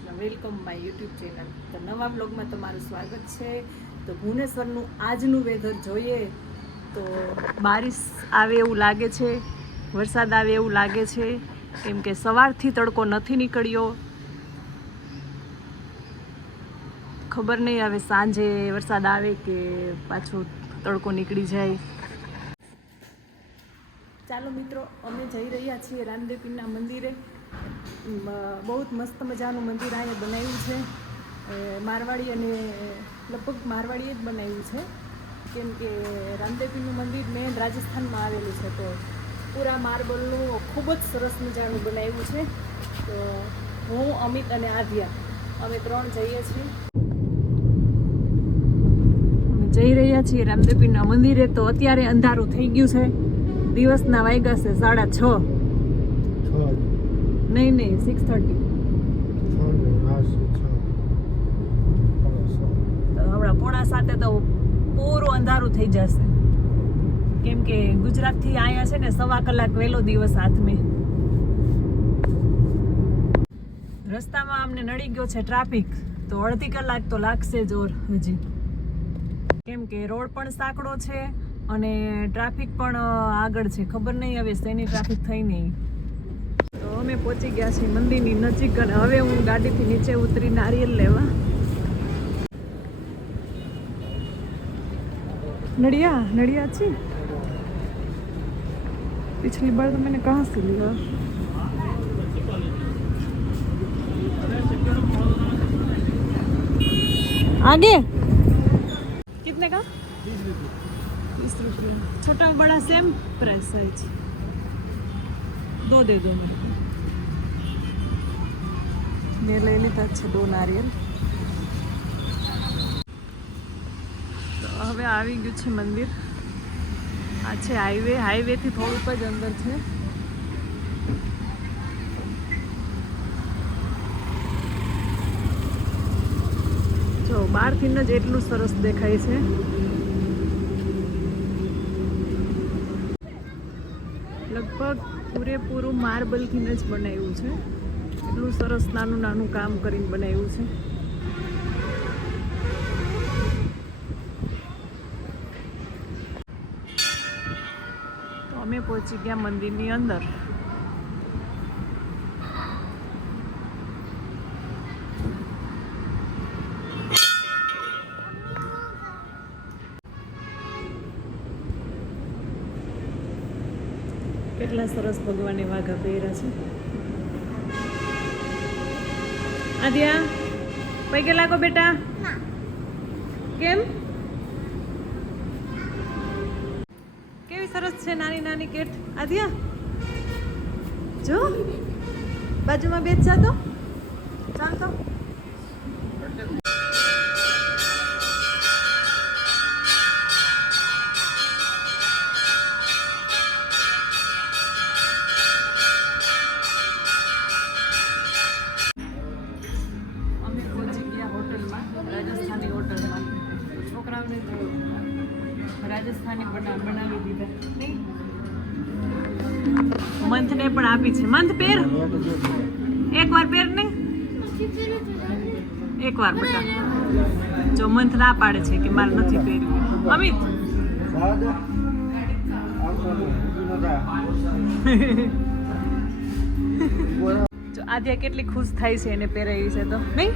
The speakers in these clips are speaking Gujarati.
Krishna. Welcome my YouTube channel. તો નવા બ્લોગમાં તમારું સ્વાગત છે. તો ભુવનેશ્વરનું આજનું વેધર જોઈએ તો બારિશ આવે એવું લાગે છે, વરસાદ આવે એવું લાગે છે, કેમ કે સવારથી તડકો નથી નીકળ્યો. ખબર નહીં હવે સાંજે વરસાદ આવે કે પાછો તડકો નીકળી જાય. ચાલો મિત્રો, અમે જઈ રહ્યા છીએ રામદેવપીરના મંદિરે. બહુ જ મસ્ત મજાનું મંદિર અહીંયા બનાવ્યું છે. મારવાડી અને લગભગ મારવાડીએ જ બનાવ્યું છે, કેમ કે રામદેવપીરનું મંદિર મેન રાજસ્થાનમાં આવેલું છે. તો પૂરા માર્બલનું ખૂબ જ સરસ મજાનું બનાવ્યું છે. તો હું, અમિત અને આધ્યા અમે 3 જઈએ છીએ. અમે જઈ રહ્યા છીએ રામદેવપીરના મંદિરે. તો અત્યારે અંધારું થઈ ગયું છે. દિવસના વાગ્યા છે 6:30. નહીં 6:30. તો હમણાં 6:45 તો પૂરું અંધારું થઈ જશે, કેમ કે ગુજરાતથી અહીંયા છે ને 1.25 કલાક વહેલો દિવસ હાથમે. રસ્તામાં અમને નડી ગયો છે ટ્રાફિક, તો અડધી કલાક તો લાગશે જ હજી, કેમ કે રોડ પણ સાંકડો છે અને ટ્રાફિક પણ આગળ છે. ખબર નહીં હવે શેની ટ્રાફિક થઈ નહીં. તો અમે પહોંચી ગયા છીએ મંદિરની નજીક અને હવે હું ગાડીથી નીચે ઉતરી નારિયેલ લેવા. नड़िया अच्छी. पिछली बार तो मैंने कहाँ से लिया? आगे कितने का? 30 रुपये. छोटा बड़ा सेम प्राइस साइज. 2 दे दो मेरे को. मैं ले लेता अच्छा 2 नारियल. હવે આવી ગયું છે મંદિર. આ છે હાઈવેથી થોડુંક જ અંદર છે. જો બહારથી જ એટલું સરસ દેખાય છે. લગભગ પૂરેપૂરું માર્બલથી જ બનાવ્યું છે. એટલું સરસ નાનું કામ કરીને બનાવ્યું છે. અમે પહોંચી ગયા મંદિરની અંદર. કેટલા સરસ ભગવાને વાઘા પહેર્યા છે. આદ્યા પૈકે લાગો બેટા. કેમ? સરસ છે નાની કેટ. આદ્યા જો બાજુમાં બેસ જા. તો ચાલ તો. અમે પહોંચી ગયા હોટલમાં, રાજસ્થાની હોટલમાં. છોકરાઓને તો રાજસ્થાની બનાવી દીધા. મંથને પણ આપી છે. મંથ પહેર, એકવાર પહેર ને, એકવાર બેટા. જો મંથ ના પાડે છે કે મારે નથી પહેરવી. અમિત જો આદ્યા કેટલી ખુશ થાય છે એને પહેરાવી છે તો નહીં.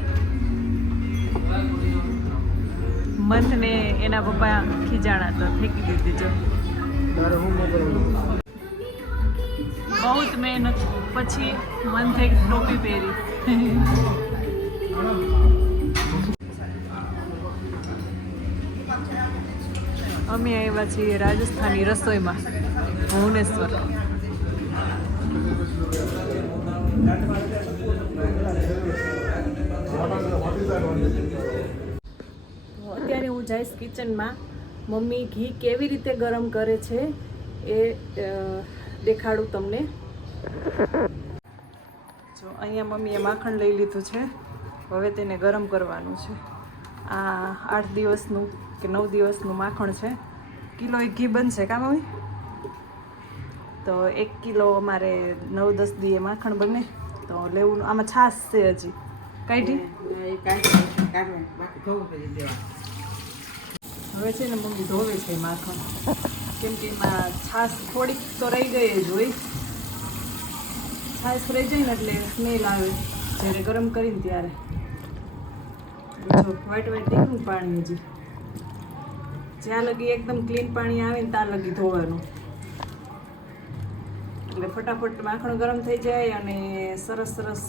મંથને એના પપ્પા ખીજાણા તો ફેંકી દીધી. જો બહુ જ મહેનત પછી મંથે ટોપી પહેરી. અમે આવ્યા છીએ રાજસ્થાની રસોઈમાં ભુવનેશ્વર. અત્યારે હું જઈશ કિચનમાં. મમ્મી ઘી કેવી રીતે ગરમ કરે છે એ દેખાડું તમને. જો અહીંયા મમ્મીએ માખણ લઈ લીધું છે. હવે તેને ગરમ કરવાનું છે. આ 8 દિવસનું કે 9 દિવસનું માખણ છે. કિલો 1 ઘી બનશે કા મમ્મી? તો 1 કિલો અમારે 9-10 દીએ માખણ બને તો લેવું. આમાં છાશ છે હજી, કાઢી એ કાઢી કાઢવા બાકી ધોવું કરી દેવા. હવે છે ને મમ્મી ધોવે છે માખણ, કેમ કે એમાં છાશ થોડીક તો રહી ગઈ જ હોય. છાશ રહી જાય ને એટલે સ્મેલ આવે જ્યારે ગરમ કરીને ત્યારે. જો વ્હાઈટ વ્હાઈટ દેખ્યું પાણી હજી, જ્યાં લગી એકદમ ક્લીન પાણી આવે ને ત્યાં લગી ધોવાનું, એટલે ફટાફટ માખણ ગરમ થઈ જાય અને સરસ સરસ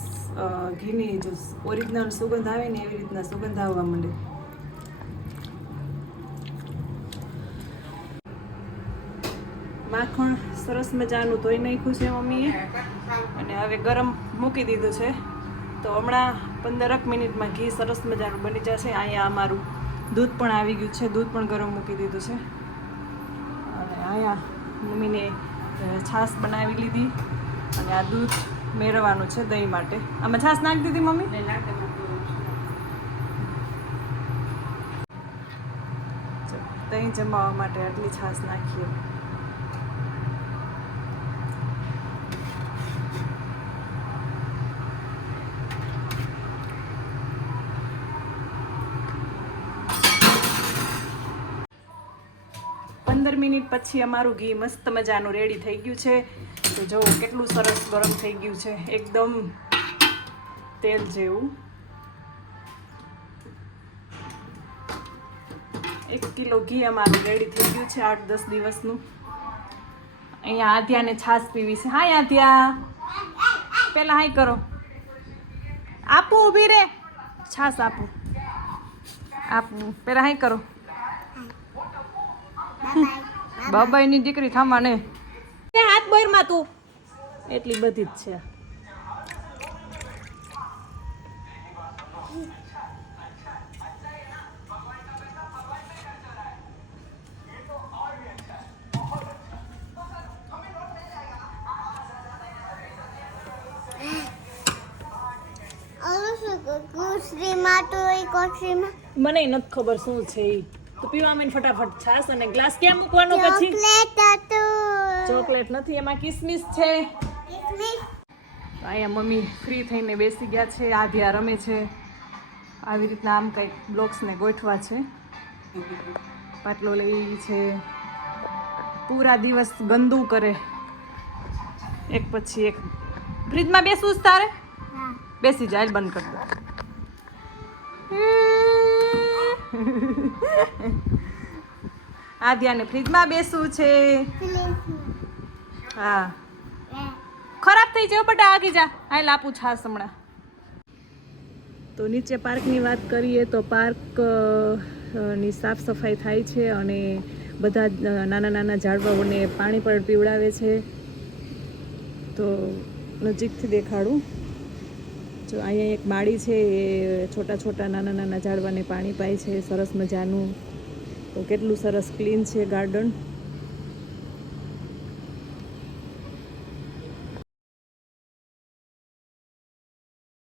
ઘીની જો ઓરિજિનલ સુગંધ આવે ને એવી રીતના સુગંધ આવવા માંડે. માખણ સરસ મજાનું ધોઈ નાખ્યું છે મમ્મીએ અને હવે ગરમ મૂકી દીધું છે. તો હમણાં 15 મિનિટમાં ઘી સરસ મજાનું બની જશે. અહીંયા અમારું દૂધ પણ આવી ગયું છે, દૂધ પણ ગરમ મૂકી દીધું છે. અને અહીંયા મમ્મીને છાશ બનાવી લીધી અને આ દૂધ મેળવવાનું છે દહીં માટે. આમાં છાશ નાખી દીધી મમ્મી? દહીં જમાવવા માટે આટલી છાશ નાખીએ. મિનિટ પછી અમારું ઘી મસ્ત મજાનું રેડી થઈ ગયું છે. તો જો કેટલું સરસ ગરમ થઈ ગયું છે, એકદમ તેલ જેવું. 1 કિલો ઘી અમારું રેડી થઈ ગયું છે 8-10 દિવસનું. અહીંયા આધ્યાને છાશ પીવી છે. હા આધ્યા, પેલા હાઈ કરો. આપું, ઊભી રે. છાશ આપું, પેલા હાઈ કરો. બાબાઈની દીકરી થામા ને હાથ બોરમાં તું એટલી બધી જ છે. મને નથી ખબર શું છે ઈ. તો પીવા માંડ ફટાફટ છાશ. અને ગ્લાસ ક્યાં મૂકવાનો પછી? ચોકલેટ નથી, એમાં કિસમિસ છે. અહીંયા મમ્મી ફ્રી થઈને બેસી ગયા છે. આધ્યા રમે છે. આવી રીતના આમ કંઈક બ્લોક્સને ગોઠવા છે. પાટલો લઈ છે. પૂરા દિવસ ગંદુ કરે એક પછી એક. ફ્રીજમાં બેસવું જ તારે? બેસી જાય, બંધ કરી દો. આધ્યાને ફ્રીજમાં બેસવું છે. હા, ખરાબ થઈ જાય બટા, આગી જા. હાલ આપું છાશ હમણાં. તો નીચે પાર્કની વાત કરીએ તો પાર્ક ની સાફ સફાઈ થાય છે અને બધા નાના નાના ઝાડવાઓને પાણી પણ પીવડાવે છે. તો નજીકથી દેખાડું. જો અહીંયા એક માળી છે, એ છોટા છોટા નાના નાના ઝાડવાને પાણી પાય છે સરસ મજાનું. તો કેટલું સરસ ક્લીન છે ગાર્ડન.